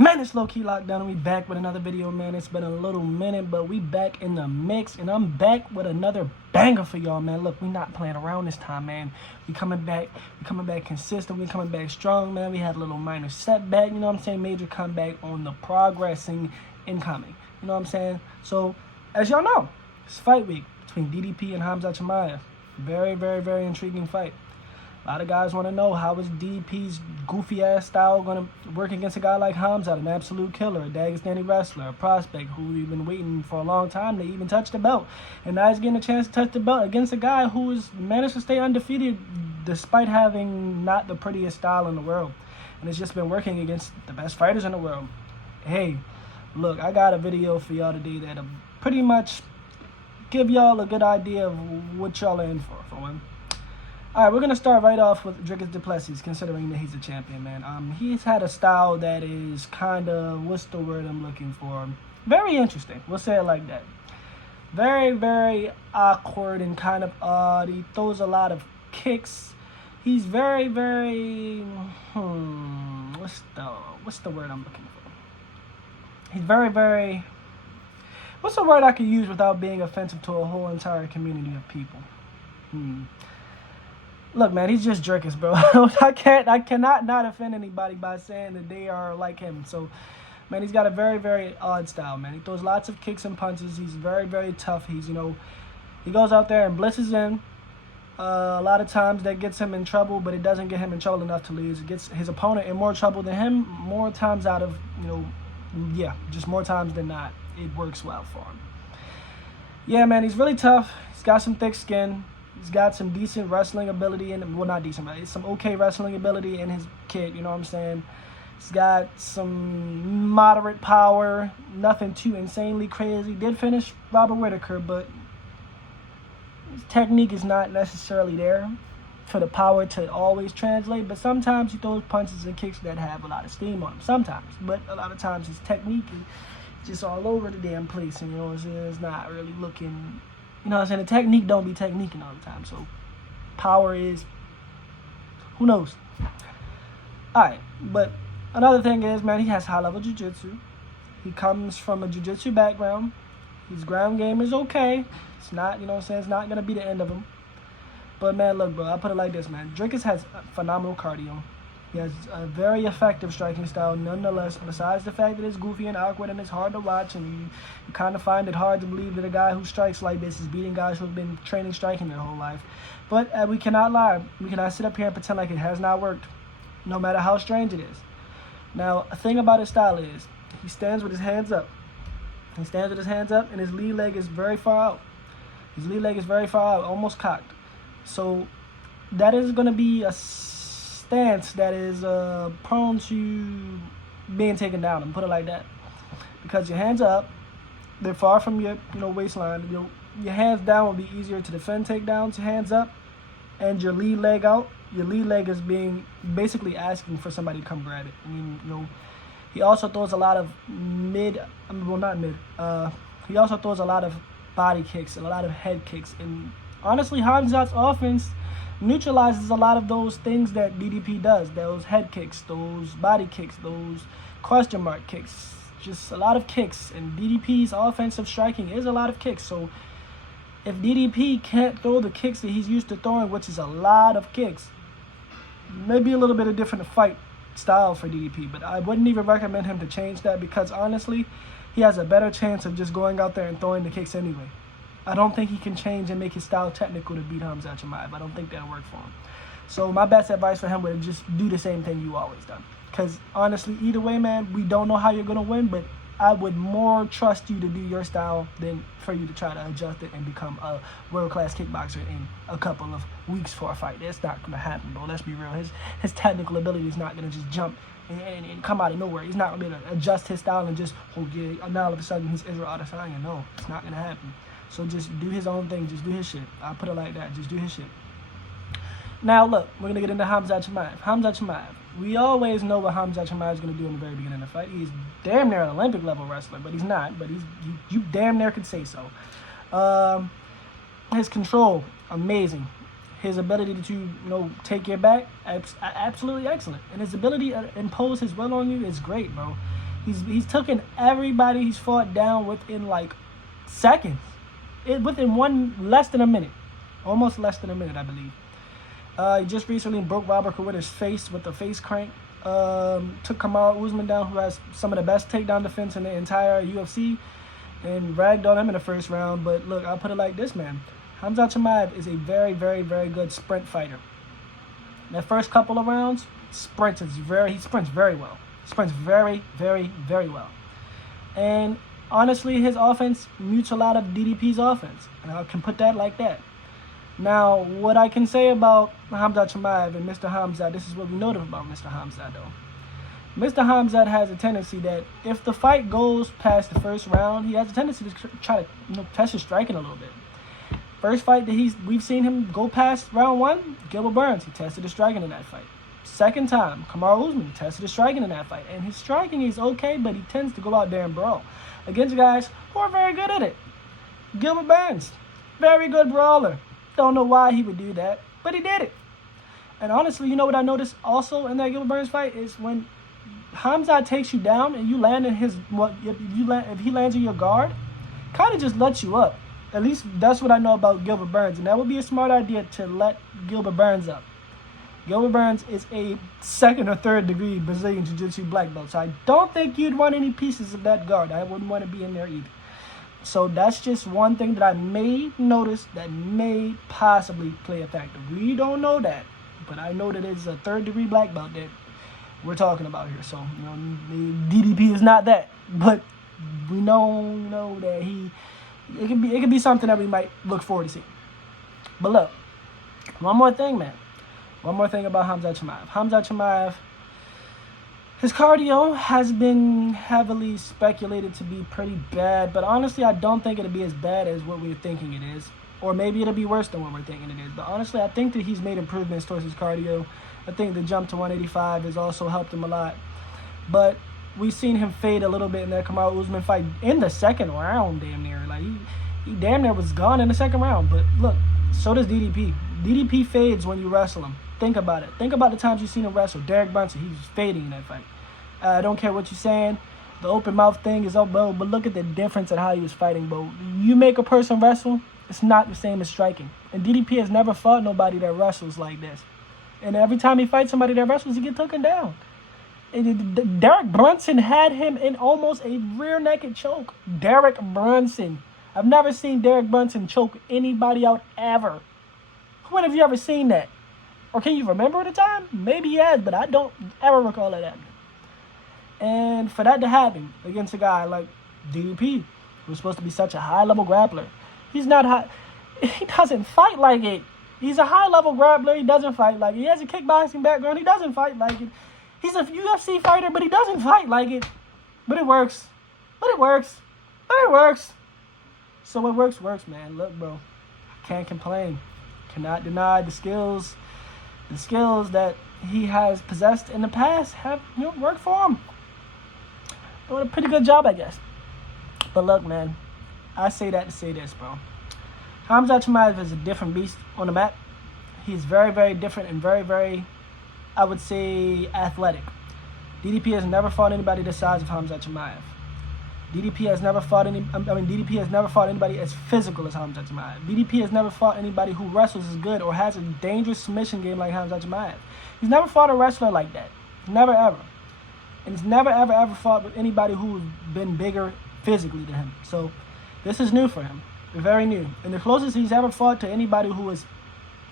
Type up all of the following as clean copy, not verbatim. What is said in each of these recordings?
Man, it's low-key lockdown and we back with another video, man. It's been a little minute, but we back in the mix and I'm back with another banger for y'all, man. Look, we not playing around this time, man. We coming back consistent, we coming back strong, man. We had a little minor setback, you know what I'm saying? Major comeback on the progressing incoming, you know what I'm saying? So, as y'all know, it's fight week between DDP and Khamzat. Very, very, very intriguing fight. A lot of guys want to know, how is DDP's goofy-ass style going to work against a guy like Khamzat, an absolute killer, a Dagestani wrestler, a prospect who we've been waiting for a long time to even touch the belt. And now he's getting a chance to touch the belt against a guy who has managed to stay undefeated despite having not the prettiest style in the world. And it's just been working against the best fighters in the world. Hey, look, I got a video for y'all today that'll pretty much give y'all a good idea of what y'all are in for one. Alright, we're going to start right off with Dricus Du Plessis, considering that he's a champion, man. He's had a style that is kind of, what's the word I'm looking for? Very interesting. We'll say it like that. Very, very awkward and kind of odd. He throws a lot of kicks. He's very, very, what's the word I'm looking for? He's very, very, what's the word I could use without being offensive to a whole entire community of people? Look, man, he's just Dricus, bro. I cannot not offend anybody by saying that they are like him. So, man, he's got a very, very odd style, man. He throws lots of kicks and punches. He's very, very tough. He's, he goes out there and blitzes in. A lot of times that gets him in trouble, but it doesn't get him in trouble enough to lose. It gets his opponent in more trouble than him more times out of, just more times than not. It works well for him. Yeah, man, he's really tough. He's got some thick skin. He's got some decent wrestling ability, and well, not decent, but some okay wrestling ability in his kit, you know what I'm saying? He's got some moderate power, nothing too insanely crazy. Did finish Robert Whitaker, but his technique is not necessarily there for the power to always translate, but sometimes he throws punches and kicks that have a lot of steam on him, sometimes. But a lot of times his technique is just all over the damn place, and it's not really looking... You know what I'm saying? The technique don't be techniquing all the time. So, power is, who knows? Alright, but another thing is, man, he has high-level jiu-jitsu. He comes from a jiu-jitsu background. His ground game is okay. It's not, it's not going to be the end of him. But, man, look, bro, I'll put it like this, man. Dricus has phenomenal cardio. He has a very effective striking style, nonetheless, besides the fact that it's goofy and awkward and it's hard to watch, and you kind of find it hard to believe that a guy who strikes like this is beating guys who have been training striking their whole life. But we cannot lie. We cannot sit up here and pretend like it has not worked, no matter how strange it is. Now, a thing about his style is he stands with his hands up. He stands with his hands up, and his lead leg is very far out. His lead leg is very far out, almost cocked. So that is going to be a stance that is prone to being taken down, and put it like that, because your hands are up, they're far from your waistline. Your hands down will be easier to defend takedowns. Your hands up and your lead leg out. Your lead leg is being basically asking for somebody to come grab it. He also throws a lot of he also throws a lot of body kicks and a lot of head kicks, and honestly, Khamzat's offense neutralizes a lot of those things that DDP does. Those head kicks, those body kicks, those question mark kicks. Just a lot of kicks. And DDP's offensive striking is a lot of kicks. So if DDP can't throw the kicks that he's used to throwing, which is a lot of kicks, maybe a little bit of different fight style for DDP. But I wouldn't even recommend him to change that, because honestly, he has a better chance of just going out there and throwing the kicks anyway. I don't think he can change and make his style technical to beat Khamzat. I don't think that'll work for him. So my best advice for him would just do the same thing you always done. Because honestly, either way, man, we don't know how you're going to win, but I would more trust you to do your style than for you to try to adjust it and become a world-class kickboxer in a couple of weeks for a fight. That's not going to happen, bro. Let's be real. His technical ability is not going to just jump and come out of nowhere. He's not going to be able to adjust his style and just, now all of a sudden he's Israel Adesanya. No, it's not going to happen. So just do his own thing. Just do his shit. I'll put it like that. Just do his shit. Now, look, we're going to get into Khamzat. We always know what Khamzat is going to do in the very beginning of the fight. He's damn near an Olympic level wrestler, but he's not. But you damn near could say so. His control, amazing. His ability to, take your back, absolutely excellent. And his ability to impose his will on you is great, bro. He's taken everybody he's fought down within like seconds. Within less than a minute. Almost less than a minute, I believe. He just recently broke Robert Kawita's face with the face crank. Took Kamaru Usman down, who has some of the best takedown defense in the entire UFC, and ragged on him in the first round. But look, I'll put it like this, man. Khamzat Chimaev is a very, very, very good sprint fighter. That first couple of rounds, he sprints very well. Sprints very, very, very well. And honestly, his offense mutes a lot of DDP's offense. And I can put that like that. Now, what I can say about Khamzat Chimaev and Mr. Khamzat, this is what we know about Mr. Khamzat, though. Mr. Khamzat has a tendency that if the fight goes past the first round, he has a tendency to try to test his striking a little bit. First fight that we've seen him go past round 1, Gilbert Burns, he tested his striking in that fight. Second time, Kamaru Usman tested his striking in that fight. And his striking is okay, but he tends to go out there and brawl against guys who are very good at it. Gilbert Burns, very good brawler. Don't know why he would do that, but he did it. And honestly, you know what I noticed also in that Gilbert Burns fight is when Khamzat takes you down and you land in if he lands in your guard, kind of just lets you up. At least that's what I know about Gilbert Burns, and that would be a smart idea to let Gilbert Burns up. Gilbert Burns is a 2nd or 3rd degree Brazilian Jiu-Jitsu black belt, so I don't think you'd want any pieces of that guard. I wouldn't want to be in there either. So that's just one thing that I may notice that may possibly play a factor. We don't know that, but I know that it's a 3rd degree black belt that we're talking about here. So, the DDP is not that, but we know that it could be something that we might look forward to seeing. But look, one more thing, man. One more thing about Khamzat Chimaev. Khamzat Chimaev, his cardio has been heavily speculated to be pretty bad, but honestly, I don't think it'll be as bad as what we're thinking it is. Or maybe it'll be worse than what we're thinking it is. But honestly, I think that he's made improvements towards his cardio. I think the jump to 185 has also helped him a lot. But we've seen him fade a little bit in that Kamaru Usman fight in the 2nd round, damn near. Like, he damn near was gone in the 2nd round. But look, so does DDP. DDP fades when you wrestle him. Think about it. Think about the times you've seen him wrestle. Derek Brunson, he was fading in that fight. I don't care what you're saying. The open mouth thing is up, bro. But look at the difference in how he was fighting, bro. You make a person wrestle, it's not the same as striking. And DDP has never fought nobody that wrestles like this. And every time he fights somebody that wrestles, he gets taken down. And Derek Brunson had him in almost a rear naked choke. Derek Brunson. I've never seen Derek Brunson choke anybody out ever. When have you ever seen that? Or can you remember the time? Maybe he has, but I don't ever recall that happening. And for that to happen against a guy like DDP, who's supposed to be such a high-level grappler, he's not high. He doesn't fight like it. He's a high-level grappler. He doesn't fight like it. He has a kickboxing background. He doesn't fight like it. He's a UFC fighter, but he doesn't fight like it. But it works. But it works. But it works. So what works, man. Look, bro. Can't complain. Cannot deny the skills. The skills that he has possessed in the past have worked for him. Doing a pretty good job, I guess. But look, man, I say that to say this, bro. Khamzat Chimaev is a different beast on the mat. He's very, very different and very, very, I would say, athletic. DDP has never fought anybody the size of Khamzat Chimaev. DDP has never fought anybody as physical as Khamzat Chimaev. DDP has never fought anybody who wrestles as good or has a dangerous submission game like Khamzat Chimaev. He's never fought a wrestler like that. Never, ever. And he's never, ever, ever fought with anybody who's been bigger physically than him. So this is new for him. Very new. And the closest he's ever fought to anybody who was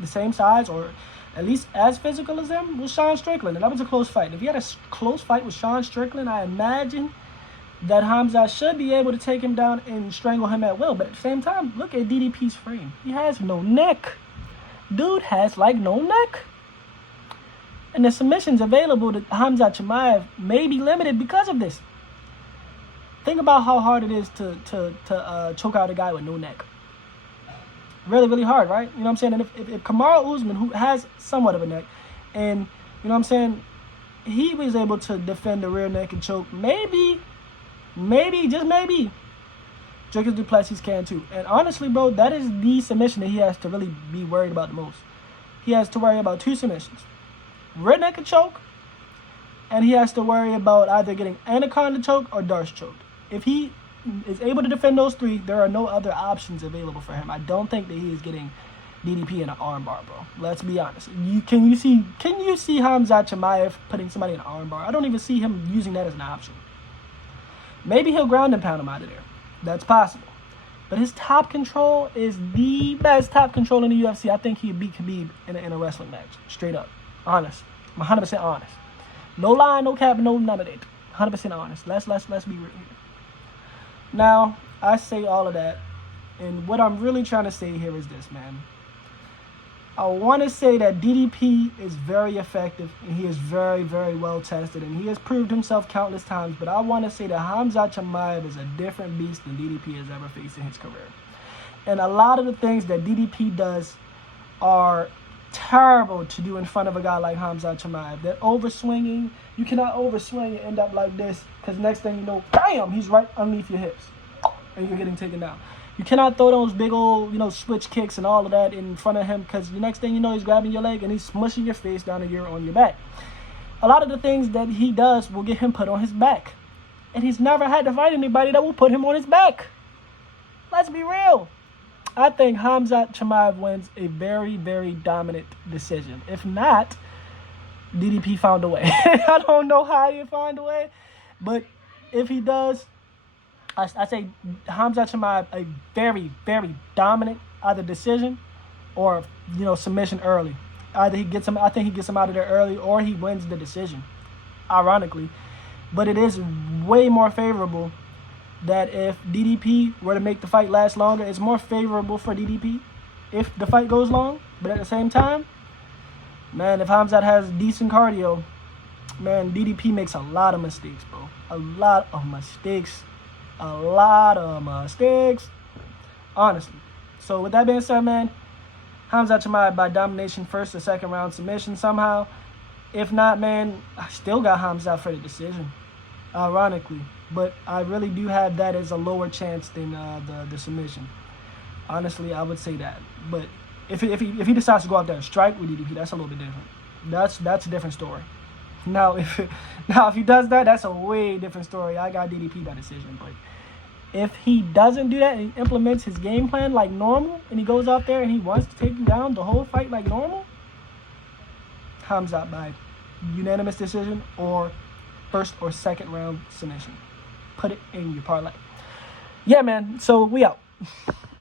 the same size or at least as physical as him was Sean Strickland. And that was a close fight. If he had a close fight with Sean Strickland, I imagine that Khamzat should be able to take him down and strangle him at will. But at the same time, look at DDP's frame. He has no neck. Dude has like no neck. And the submissions available to Khamzat Chimaev may be limited because of this. Think about how hard it is to choke out a guy with no neck. Really, really hard, right? You know what I'm saying? And if Kamaru Usman, who has somewhat of a neck, and you know what I'm saying, he was able to defend the rear naked choke, maybe, just maybe, Dricus Du Plessis can too. And honestly, bro, that is the submission that he has to really be worried about the most. He has to worry about 2 submissions. Rear naked choke and he has to worry about either getting anaconda choked or Darce choked. If he is able to defend those three, there are no other options available for him. I don't think that he is getting DDP in an armbar, bro. Let's be honest. Can you see Khamzat Chimaev putting somebody in an armbar? I don't even see him using that as an option. Maybe he'll ground and pound him out of there. That's possible. But his top control is the best top control in the UFC. I think he'd beat Khabib in a wrestling match. Straight up. Honest. I'm 100% honest. No lie, no cap, no none of that. 100% honest. Let's be real here. Now, I say all of that, and what I'm really trying to say here is this, man. I want to say that DDP is very effective, and he is very, very well tested, and he has proved himself countless times, but I want to say that Khamzat Chimaev is a different beast than DDP has ever faced in his career. And a lot of the things that DDP does are terrible to do in front of a guy like Khamzat Chimaev. That overswinging, you cannot overswing and end up like this, because next thing you know, bam, he's right underneath your hips, and you're getting taken down. You cannot throw those big old, switch kicks and all of that in front of him, because the next thing you know, he's grabbing your leg and he's smushing your face down and you're on your back. A lot of the things that he does will get him put on his back. And he's never had to fight anybody that will put him on his back. Let's be real. I think Khamzat Chimaev wins a very, very dominant decision. If not, DDP found a way. I don't know how he'll find a way, but if he does, I say Khamzat Chimaev a very, very dominant either decision or submission early. Either he gets him, I think he gets him out of there early, or he wins the decision. Ironically, but it is way more favorable that if DDP were to make the fight last longer, it's more favorable for DDP if the fight goes long. But at the same time, man, if Khamzat has decent cardio, man, DDP makes a lot of mistakes, bro. A lot of mistakes. Honestly. So with that being said, man, Khamzat Chimaev by domination, first or second round submission somehow. If not, man, I still got Khamzat for the decision, ironically. But I really do have that as a lower chance than the submission. Honestly, I would say that. But if he decides to go out there and strike with DDP, that's a little bit different. That's a different story. Now if he does that, that's a way different story. I got DDP by decision. But if he doesn't do that and he implements his game plan like normal, and he goes out there and he wants to take you down the whole fight like normal, Khamzat by unanimous decision or first or second round submission. Put it in your parlay. Yeah, man. So we out.